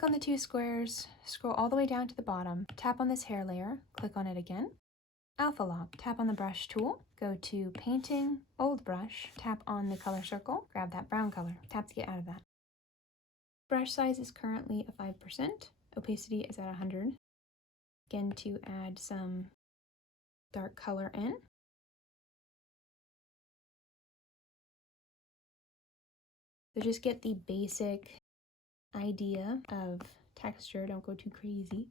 Click on the two squares, scroll all the way down to the bottom, tap on this hair layer, click on it again. Alpha lock, tap on the brush tool, go to painting, old brush, tap on the color circle, grab that brown color, tap to get out of that. Brush size is currently at 5%, opacity is at 100. Again, to add some dark color in. So just get the basic idea of texture, don't go too crazy.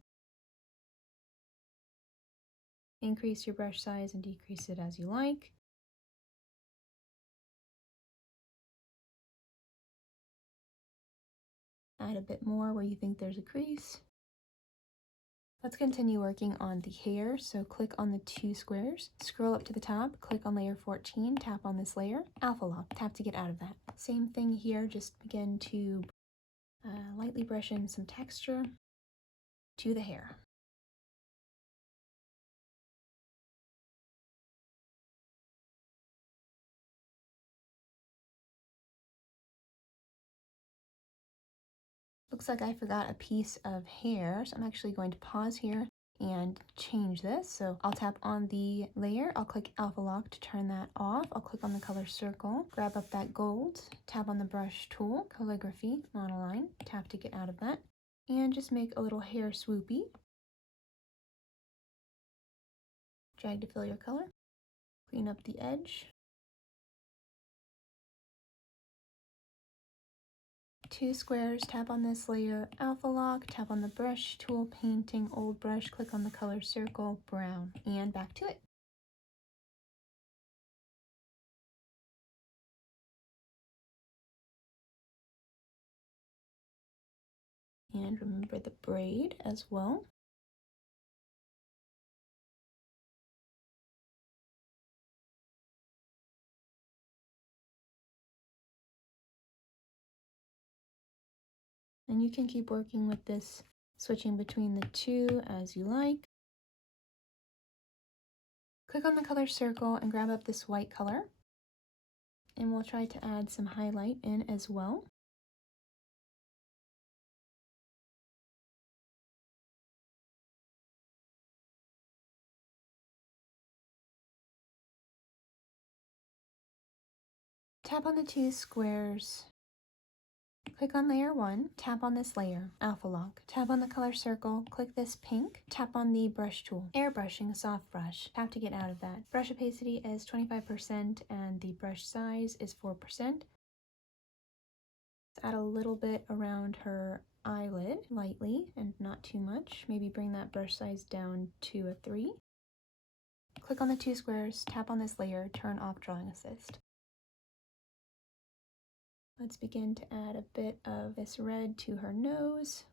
Increase your brush size and decrease it as you like. Add a bit more where you think there's a crease. Let's continue working on the hair, so click on the two squares, scroll up to the top, click on layer 14, tap on this layer, alpha lock, tap to get out of that. Same thing here, just begin to lightly brush in some texture to the hair. Looks like I forgot a piece of hair, so I'm actually going to pause here and change this. So I'll tap on the layer, I'll click alpha lock to turn that off, I'll click on the color circle, grab up that gold, tap on the brush tool, calligraphy, monoline, tap to get out of that, and just make a little hair swoopy. Drag to fill your color, clean up the edge. Two squares, tap on this layer, alpha lock, tap on the brush tool, painting, old brush, click on the color circle, brown, and back to it. And remember the braid as well. And you can keep working with this, switching between the two as you like. Click on the color circle and grab up this white color. And we'll try to add some highlight in as well. Tap on the two squares. Click on layer 1, tap on this layer, alpha lock, tap on the color circle, click this pink, tap on the brush tool, airbrushing, soft brush, tap to get out of that. Brush opacity is 25% and the brush size is 4%. Let's add a little bit around her eyelid, lightly and not too much. Maybe bring that brush size down to a 3. Click on the two squares, tap on this layer, turn off drawing assist. Let's begin to add a bit of this red to her nose.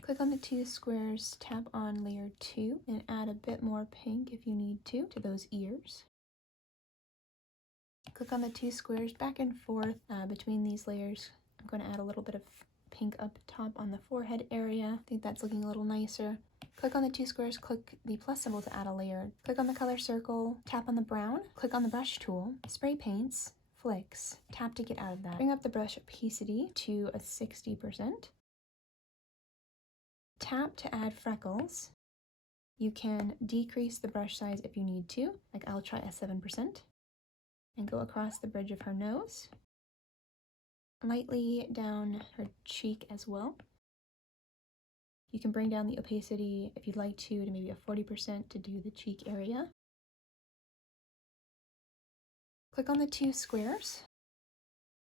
Click on the two squares, tap on layer 2, and add a bit more pink if you need to those ears. Click on the two squares back and forth between these layers. I'm going to add a little bit of pink up top on the forehead area. I think that's looking a little nicer. Click on the two squares, click the plus symbol to add a layer. Click on the color circle, tap on the brown, click on the brush tool, spray paints, flicks, tap to get out of that. Bring up the brush opacity to a 60%. Tap to add freckles. You can decrease the brush size if you need to, like I'll try a 7%, and go across the bridge of her nose, lightly down her cheek as well. You can bring down the opacity if you'd like to maybe a 40% to do the cheek area. Click on the two squares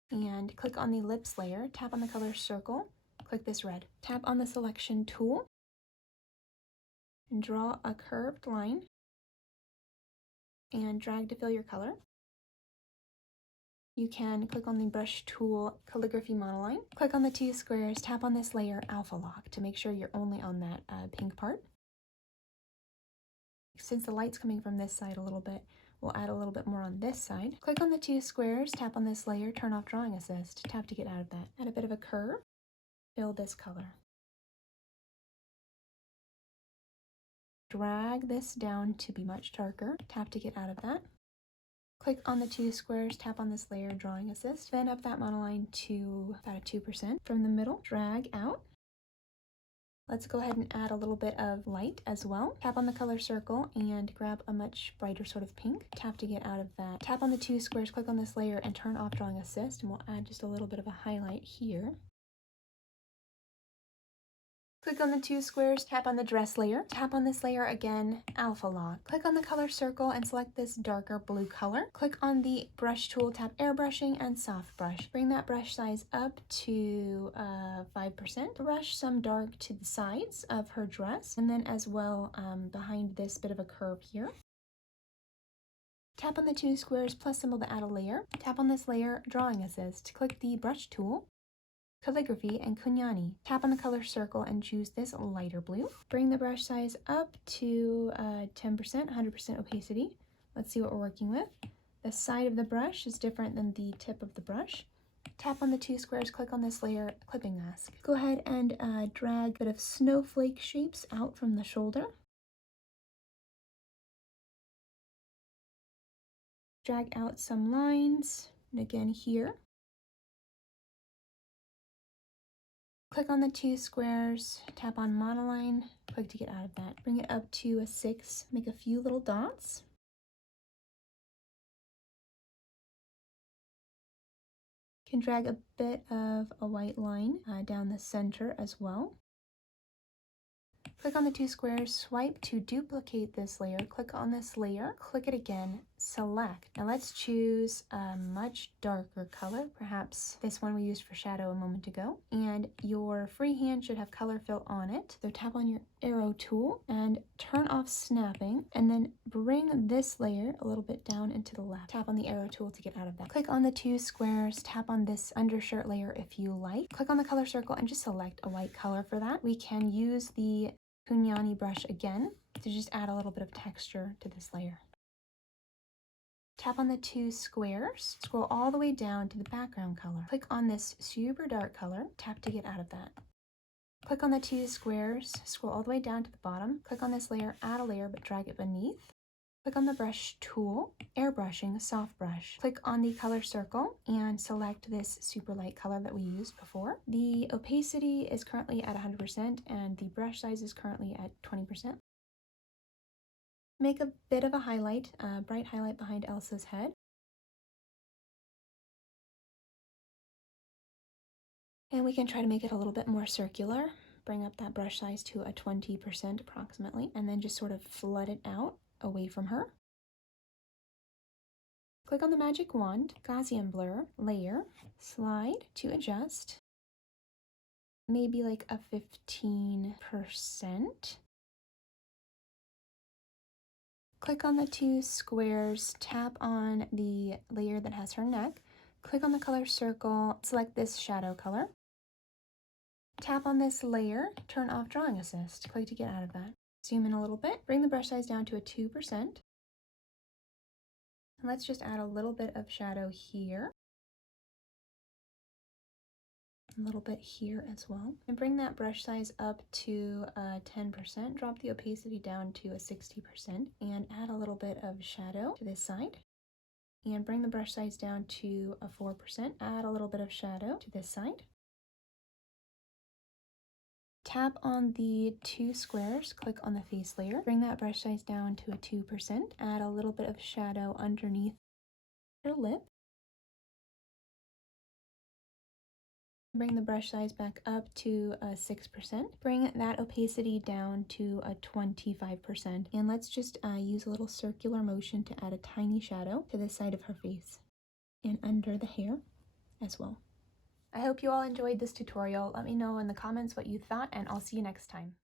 and click on the lips layer, tap on the color circle, click this red. Tap on the selection tool and draw a curved line and drag to fill your color. You can click on the brush tool, calligraphy monoline, click on the two squares, tap on this layer, alpha lock, to make sure you're only on that pink part. Since the light's coming from this side a little bit, we'll add a little bit more on this side. Click on the two squares, tap on this layer, turn off drawing assist, tap to get out of that. Add a bit of a curve, fill this color. Drag this down to be much darker, tap to get out of that. Click on the 2 squares, tap on this layer, drawing assist, then up that monoline to about a 2%. From the middle, drag out. Let's go ahead and add a little bit of light as well. Tap on the color circle and grab a much brighter sort of pink. Tap to get out of that. Tap on the 2 squares, click on this layer and turn off drawing assist, and we'll add just a little bit of a highlight here. Click on the 2 squares, tap on the dress layer, tap on this layer again, alpha lock. Click on the color circle and select this darker blue color. Click on the brush tool, tap airbrushing and soft brush. Bring that brush size up to 5%. Brush some dark to the sides of her dress, and then as well behind this bit of a curve here. Tap on the 2 squares plus symbol to add a layer. Tap on this layer, drawing assist. Click the brush tool, calligraphy, and Kunanyi. Tap on the color circle and choose this lighter blue. Bring the brush size up to 10%, 100% opacity. Let's see what we're working with. The side of the brush is different than the tip of the brush. Tap on the 2 squares, click on this layer, clipping mask. Go ahead and drag a bit of snowflake shapes out from the shoulder. Drag out some lines, and again here. Click on the 2 squares, tap on Monoline, click to get out of that. Bring it up to a 6, make a few little dots. You can drag a bit of a white line down the center as well. Click on the 2 squares, swipe to duplicate this layer, click on this layer, click it again, select. Now let's choose a much darker color, perhaps this one we used for shadow a moment ago, and your freehand should have color fill on it. So tap on your arrow tool and turn off snapping, and then bring this layer a little bit down and to the left. Tap on the arrow tool to get out of that. Click on the 2 squares, tap on this undershirt layer if you like. Click on the color circle and just select a white color for that. We can use the Kunanyi brush again to just add a little bit of texture to this layer. Tap on the 2 squares, scroll all the way down to the background color. Click on this super dark color, tap to get out of that. Click on the 2 squares, scroll all the way down to the bottom, click on this layer, add a layer but drag it beneath. Click on the brush tool, airbrushing, soft brush. Click on the color circle and select this super light color that we used before. The opacity is currently at 100% and the brush size is currently at 20%. Make a bit of a highlight, a bright highlight behind Elsa's head. And we can try to make it a little bit more circular. Bring up that brush size to a 20% approximately, and then just sort of flood it out away from her. Click on the magic wand, Gaussian Blur, layer, slide to adjust, maybe like a 15%. Click on the 2 squares, tap on the layer that has her neck, click on the color circle, select this shadow color, tap on this layer, turn off drawing assist, click to get out of that. Zoom in a little bit, bring the brush size down to a 2%. And let's just add a little bit of shadow here. A little bit here as well. And bring that brush size up to 10%. Drop the opacity down to a 60% and add a little bit of shadow to this side. And bring the brush size down to a 4%. Add a little bit of shadow to this side. Tap on the 2 squares, click on the face layer, bring that brush size down to a 2%, add a little bit of shadow underneath her lip. Bring the brush size back up to a 6%. Bring that opacity down to a 25%. And let's just use a little circular motion to add a tiny shadow to the side of her face and under the hair as well. I hope you all enjoyed this tutorial. Let me know in the comments what you thought, and I'll see you next time.